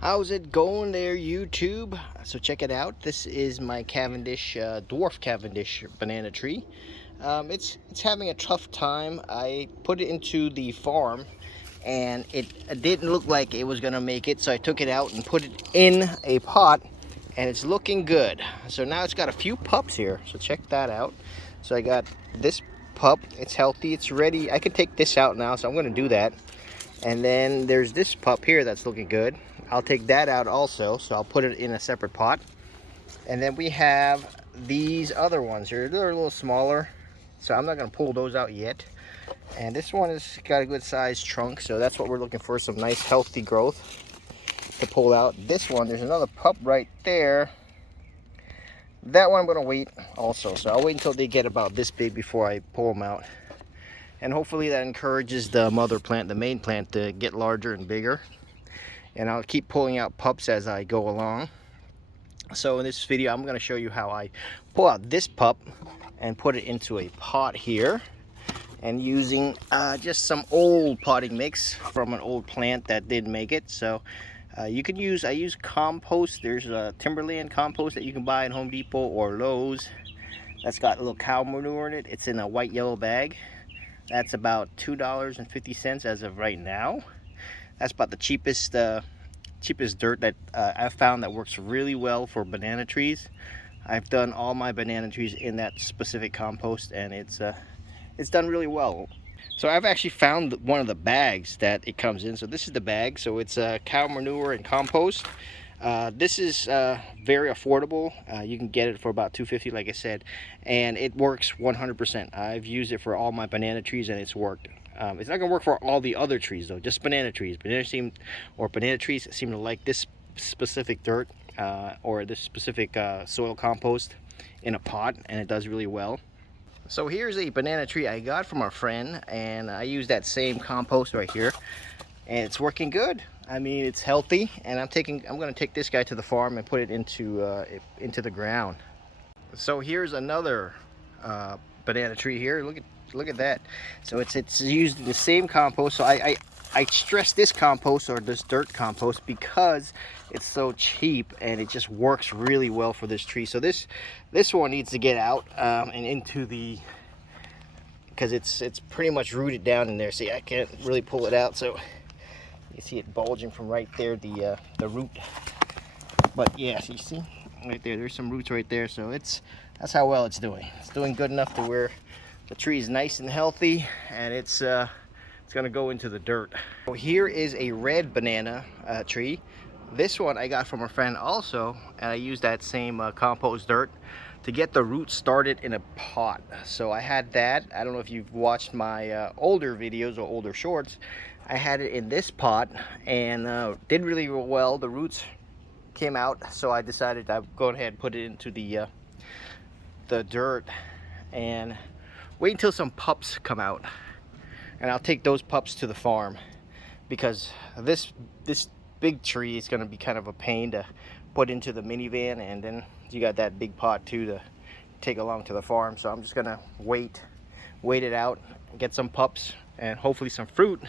How's it going there, YouTube? So check it out. This is my Cavendish, Dwarf Cavendish banana tree. It's having a tough time. I put it into the farm, and it didn't look like it was gonna make it. So I took it out and put it in a pot, and it's looking good. So now it's got a few pups here. So check that out. So I got this pup. It's healthy. It's ready. I could take this out now, so I'm gonna do that. And then there's this pup here that's looking good. I'll take that out also, so I'll put it in a separate pot. And then we have these other ones here. They're a little smaller, so I'm not going to pull those out yet. And this one has got a good sized trunk, so that's what we're looking for, some nice healthy growth to pull out. This one, there's another pup right there. That one I'm going to wait also, so I'll wait until they get about this big before I pull them out. And hopefully that encourages the mother plant, the main plant, to get larger and bigger. And I'll keep pulling out pups as I go along. So in this video, I'm going to show you how I pull out this pup and put it into a pot here. And using just some old potting mix from an old plant that didn't make it. So you can use, I use compost. There's a Timberland compost that you can buy at Home Depot or Lowe's. That's got a little cow manure in it. It's in a white yellow bag. That's about $2.50 as of right now. That's about the cheapest dirt that I've found that works really well for banana trees. I've done all my banana trees in that specific compost, and it's done really well. So I've actually found one of the bags that it comes in. So this is the bag. So it's cow manure and compost. This is very affordable. You can get it for about $2.50, like I said, and it works 100%. I've used it for all my banana trees, and it's worked. It's not gonna work for all the other trees though, just banana trees. Banana trees seem to like this specific dirt or this specific soil compost in a pot, and it does really well. So here's a banana tree I got from a friend, and I use that same compost right here, and it's working good. I mean, it's healthy, and I'm going to take this guy to the farm and put it into the ground. So here's another banana tree here. Look at that. So it's used the same compost. So I stress this compost, or this dirt compost, because it's so cheap and it just works really well for this tree. So this one needs to get out and into the, because it's pretty much rooted down in there. See, I can't really pull it out, so you see it bulging from right there, the root. But yeah, so you see right there, there's some roots right there. So that's how well it's doing. It's doing good enough to where the tree is nice and healthy, and it's gonna go into the dirt. So here is a red banana tree. This one I got from a friend also, and I used that same compost dirt to get the roots started in a pot. So I had that. I don't know if you've watched my older videos or older shorts. I had it in this pot, and did really well. The roots came out, so I decided I'd go ahead and put it into the dirt and wait until some pups come out, and I'll take those pups to the farm, because this big tree is going to be kind of a pain to put into the minivan, and then you got that big pot too to take along to the farm. So I'm just gonna wait it out, get some pups and hopefully some fruit,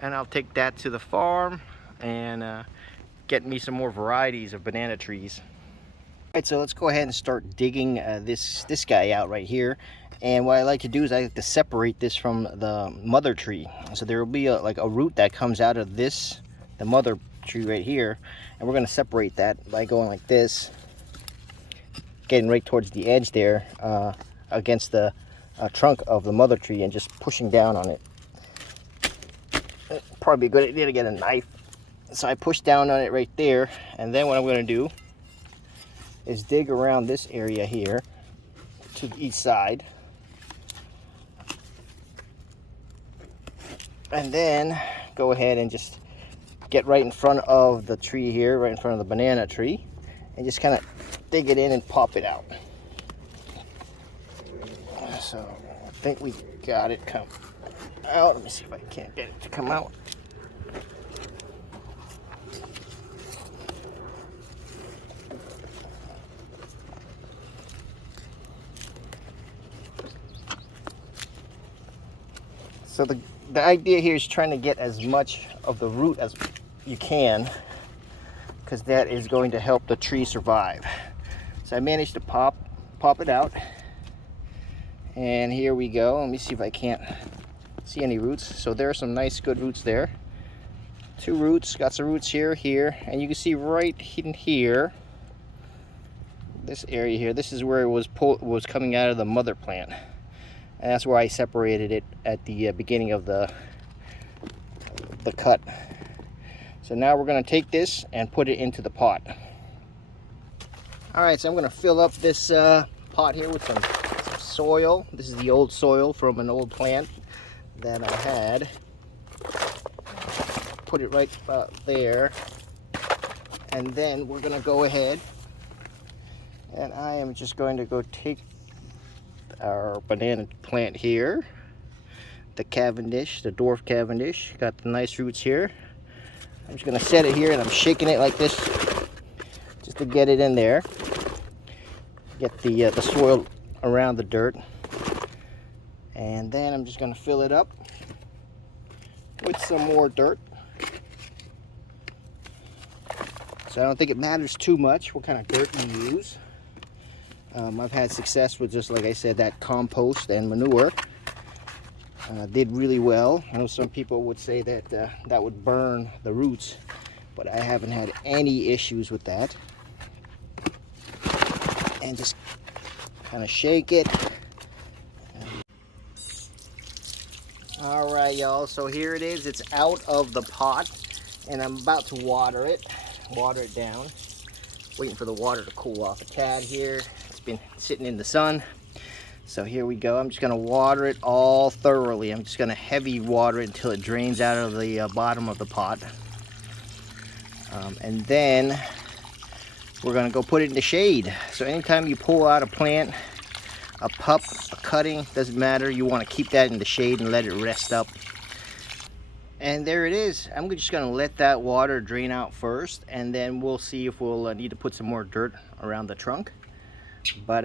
and I'll take that to the farm and get me some more varieties of banana trees. Alright, so let's go ahead and start digging this guy out right here. And what I like to do is I like to separate this from the mother tree. So there will be like a root that comes out of this, the mother tree right here, and we're going to separate that by going like this, getting right towards the edge there against the trunk of the mother tree, and just pushing down on it. Probably a good idea to get a knife. So I push down on it right there, and then what I'm going to do is dig around this area here to each side, and then go ahead and just get right in front of the tree here, right in front of the banana tree, and just kind of dig it in and pop it out. So I think we got it come out. Let me see if I can't get it to come out. So the idea here is trying to get as much of the root as you can because that is going to help the tree survive. So I managed to pop it out, and here we go. Let me see if I can't see any roots. So there are some nice good roots there. 2 roots, got some roots here, and you can see right in here, this area here, this is where it was coming out of the mother plant, and that's where I separated it at the beginning of the cut. So now we're going to take this and put it into the pot. All right, so I'm going to fill up this pot here with some soil. This is the old soil from an old plant that I had. Put it right there, and then we're going to go ahead, and I am just going to go take our banana plant here, the Cavendish, the Dwarf Cavendish. Got the nice roots here. I'm just going to set it here, and I'm shaking it like this just to get it in there, get the soil around the dirt, and then I'm just going to fill it up with some more dirt. So I don't think it matters too much what kind of dirt you use. I've had success with, just like I said, that compost and manure. Did really well. I know some people would say that that would burn the roots, but I haven't had any issues with that. And just kind of shake it. All right, y'all, so here it is. It's out of the pot, and I'm about to water it down. Waiting for the water to cool off a tad here. It's been sitting in the sun. So here we go. I'm just going to water it all thoroughly. I'm just going to heavy water it until it drains out of the bottom of the pot. And then we're going to go put it in the shade. So anytime you pull out a plant, a pup, a cutting, doesn't matter. You want to keep that in the shade and let it rest up. And there it is. I'm just going to let that water drain out first, and then we'll see if we'll need to put some more dirt around the trunk. But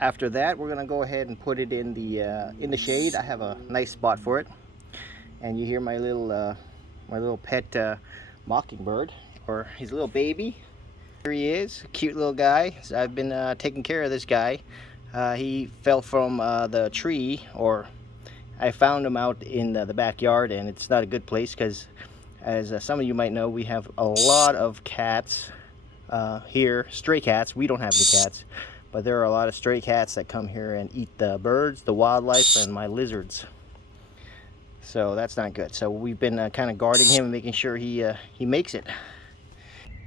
after that, we're going to go ahead and put it in the shade. I have a nice spot for it. And you hear my little pet mockingbird, or his little baby. Here he is, a cute little guy. So I've been taking care of this guy. He fell from the tree, or I found him out in the backyard, and it's not a good place because, as some of you might know, we have a lot of cats here, stray cats. We don't have any cats, but there are a lot of stray cats that come here and eat the birds, the wildlife, and my lizards. So that's not good. So we've been kind of guarding him and making sure he makes it.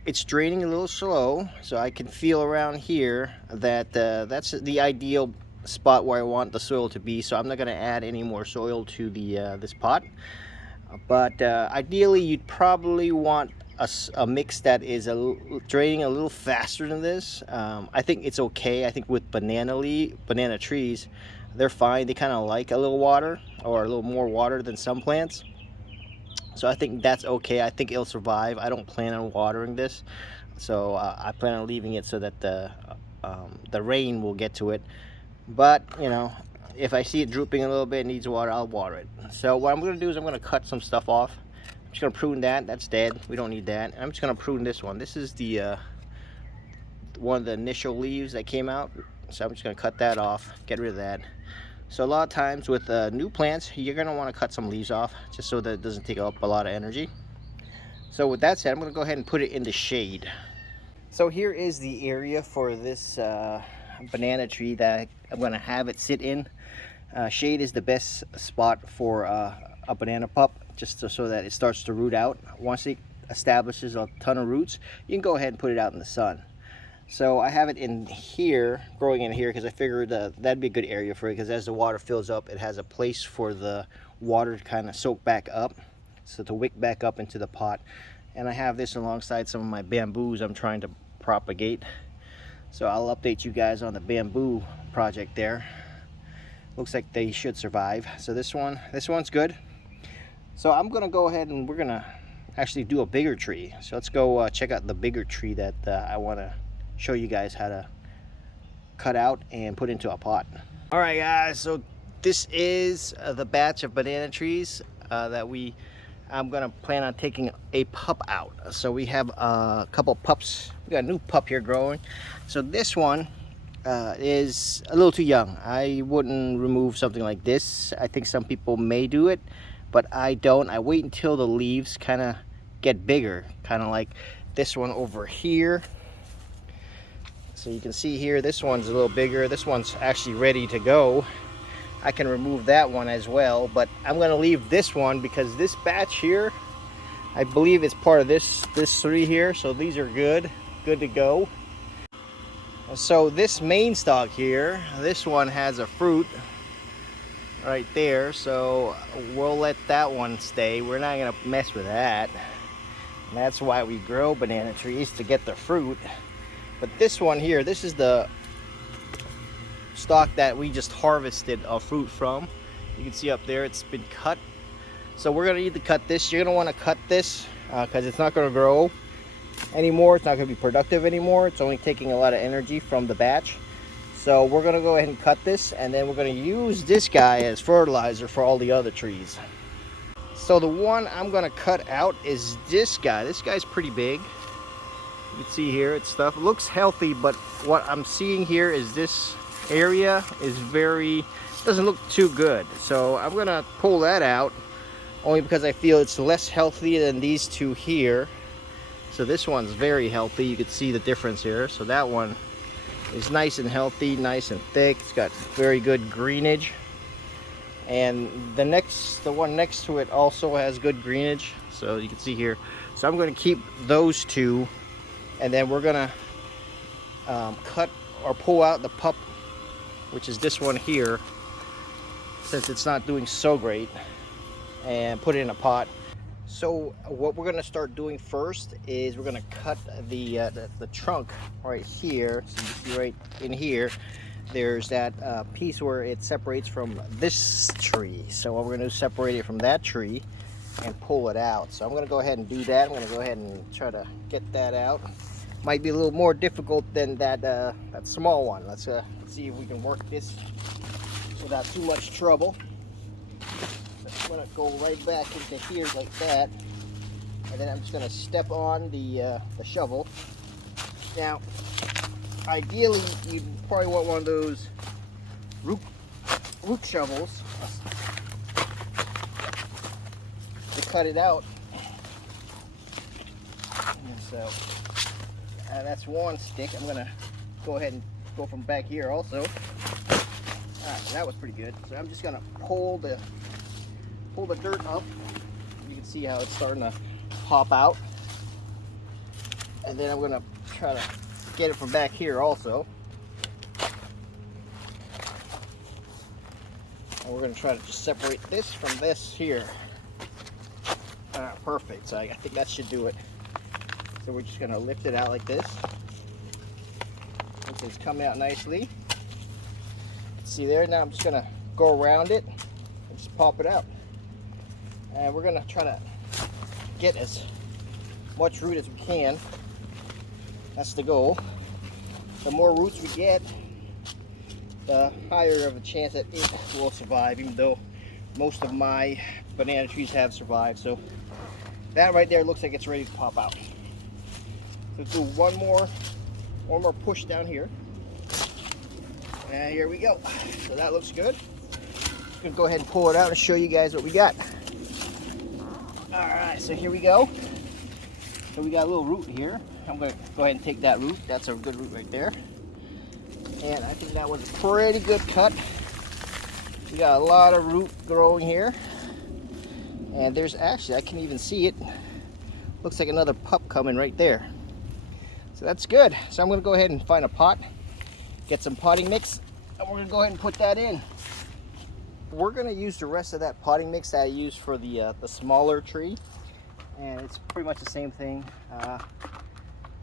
It's draining a little slow, so I can feel around here that that's the ideal spot where I want the soil to be. So I'm not going to add any more soil to this pot, but ideally you'd probably want a mix that is draining a little faster than this. I think it's okay. I think with banana trees, they're fine. They kind of like a little water, or a little more water than some plants. So I think that's okay. I think it'll survive. I don't plan on watering this, so I plan on leaving it so that the rain will get to it. But you know, if I see it drooping a little bit, needs water, I'll water it. So what I'm going to do is I'm going to cut some stuff off. I'm just going to prune that. That's dead. We don't need that. And I'm just going to prune this one. This is the one of the initial leaves that came out. So I'm just going to cut that off, get rid of that. So a lot of times with new plants, you're going to want to cut some leaves off just so that it doesn't take up a lot of energy. So with that said, I'm going to go ahead and put it in the shade. So here is the area for this banana tree that I'm going to have it sit in. Shade is the best spot for a banana pup, just so that it starts to root out. Once it establishes a ton of roots, you can go ahead and put it out in the sun. So I have it in here, growing in here, because I figured that'd be a good area for it, because as the water fills up, it has a place for the water to kind of soak back up, so to wick back up into the pot. And I have this alongside some of my bamboos I'm trying to propagate. So I'll update you guys on the bamboo project there. Looks like they should survive. So this one's good. So I'm gonna go ahead and we're gonna actually do a bigger tree. So let's go check out the bigger tree that I want to show you guys how to cut out and put into a pot. All right, guys, so this is the batch of banana trees that we I'm gonna plan on taking a pup out. So we have a couple pups. We got a new pup here growing. So this one is a little too young. I wouldn't remove something like this. I think some people may do it, but I don't. I wait until the leaves kind of get bigger, kind of like this one over here. So you can see here, this one's a little bigger. This one's actually ready to go. I can remove that one as well, but I'm gonna leave this one because this batch here, I believe it's part of this three here. So these are good to go. So this main stalk here, this one has a fruit right there, so we'll let that one stay. We're not gonna mess with that. And that's why we grow banana trees, to get the fruit. But this one here, this is the stalk that we just harvested a fruit from. You can see up there it's been cut. So we're gonna need to cut this. You're gonna want to cut this because it's not gonna grow anymore. It's not going to be productive anymore. It's only taking a lot of energy from the batch. So we're going to go ahead and cut this, and then we're going to use this guy as fertilizer for all the other trees. So the one I'm going to cut out is this guy. This guy's pretty big. You can see here it's stuff. It looks healthy, but what I'm seeing here is this area is doesn't look too good. So I'm going to pull that out only because I feel it's less healthy than these two here. So this one's very healthy. You can see the difference here. So that one is nice and healthy, nice and thick. It's got very good greenage. And the one next to it also has good greenage. So you can see here. So I'm going to keep those two, and then we're going to cut or pull out the pup, which is this one here, since it's not doing so great, and put it in a pot. So what we're going to start doing first is we're going to cut the trunk right here. So you see right in here, there's that piece where it separates from this tree. So what we're going to do is separate it from that tree and pull it out. So I'm going to go ahead and do that. I'm going to go ahead and try to get that out. Might be a little more difficult than that small one. Let's see if we can work this without too much trouble. I'm going to go right back into here like that, and then I'm just going to step on the shovel. Now, ideally, you probably want one of those root shovels to cut it out. And so that's one stick. I'm going to go ahead and go from back here also. All right, so that was pretty good. So I'm just going to pull the dirt up. You can see how it's starting to pop out, and then I'm going to try to get it from back here also, and we're going to try to just separate this from this here. Perfect. So I think that should do it. So we're just going to lift it out like this. It's coming out nicely. See there? Now I'm just going to go around it and just pop it out. And we're going to try to get as much root as we can. That's the goal. The more roots we get, the higher of a chance that it will survive, even though most of my banana trees have survived. So that right there looks like it's ready to pop out. So let's do one more push down here. And here we go. So that looks good. I'm going to go ahead and pull it out and show you guys what we got. Alright, so here we go. So we got a little root here. I'm going to go ahead and take that root. That's a good root right there. And I think that was a pretty good cut. We got a lot of root growing here. And there's actually, I can even see it. Looks like another pup coming right there. So that's good. So I'm going to go ahead and find a pot, get some potting mix, and we're going to go ahead and put that in. We're going to use the rest of that potting mix that I used for the smaller tree, and it's pretty much the same thing,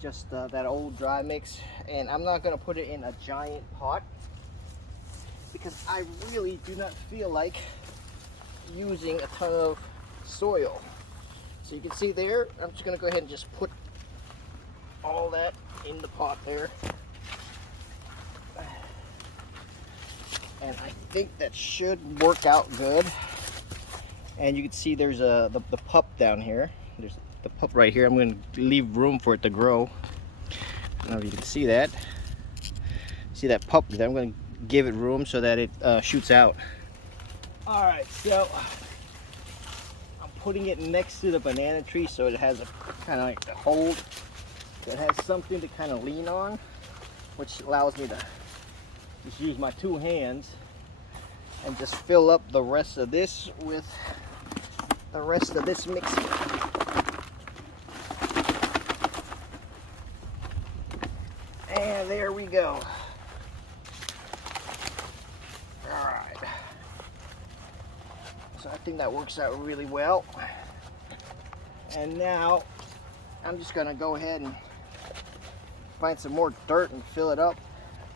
just that old dry mix. And I'm not going to put it in a giant pot because I really do not feel like using a ton of soil. So you can see there, I'm just going to go ahead and just put all that in the pot there. And I think that should work out good. And you can see there's the pup down here. There's the pup right here. I'm going to leave room for it to grow. I don't know if you can see that. See that pup there? I'm going to give it room so that it shoots out. All right, so I'm putting it next to the banana tree so it has a kind of like a hold. So it has something to kind of lean on, which allows me to just use my two hands and just fill up the rest of this with the rest of this mix here. And there we go. Alright. So I think that works out really well. And now I'm just gonna go ahead and find some more dirt and fill it up,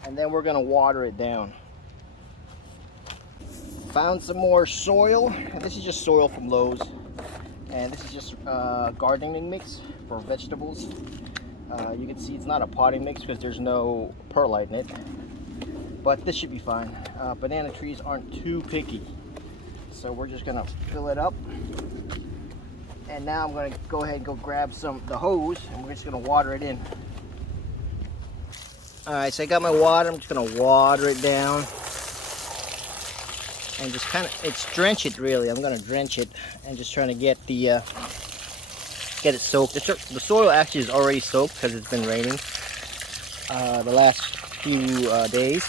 and then we're gonna water it down. Found some more soil. This is just soil from Lowe's, and this is just gardening mix for vegetables. You can see it's not a potting mix because there's no perlite in it, but this should be fine. Banana trees aren't too picky, so we're just gonna fill it up. And now I'm gonna go ahead and go grab the hose, and we're just gonna water it in. All right, so I got my water. I'm just gonna water it down. And just kind of, drench it really. I'm gonna drench it and just trying to get it soaked. The soil actually is already soaked because it's been raining the last few days.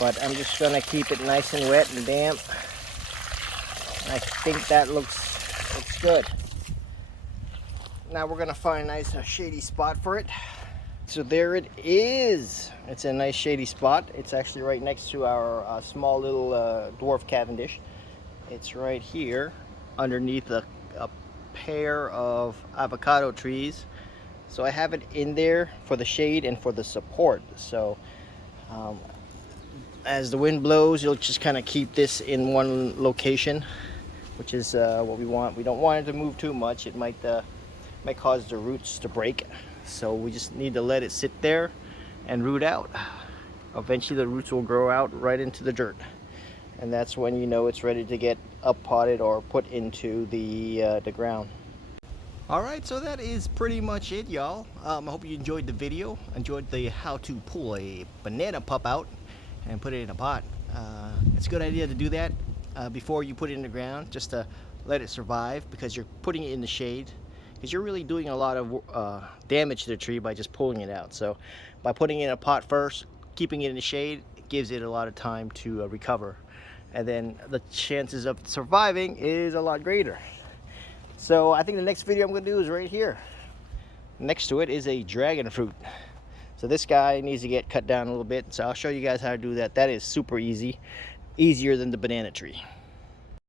But I'm just gonna keep it nice and wet and damp. And I think that looks good. Now we're gonna find a nice shady spot for it. So there it is. It's a nice shady spot. It's actually right next to our small little Dwarf Cavendish. It's right here underneath a pair of avocado trees. So I have it in there for the shade and for the support. So as the wind blows, you'll just kind of keep this in one location, which is what we want. We don't want it to move too much. It might cause the roots to break. So we just need to let it sit there and root out. Eventually the roots will grow out right into the dirt. And that's when you know it's ready to get up potted or put into the ground. Alright, so that is pretty much it, y'all. I hope you enjoyed the video. Enjoyed the how to pull a banana pup out and put it in a pot. It's a good idea to do that before you put it in the ground, just to let it survive, because you're putting it in the shade. Because you're really doing a lot of damage to the tree by just pulling it out. So by putting it in a pot first, keeping it in the shade, it gives it a lot of time to recover. And then the chances of surviving is a lot greater. So I think the next video I'm going to do is right here. Next to it is a dragon fruit. So this guy needs to get cut down a little bit. So I'll show you guys how to do that. That is super easy. Easier than the banana tree.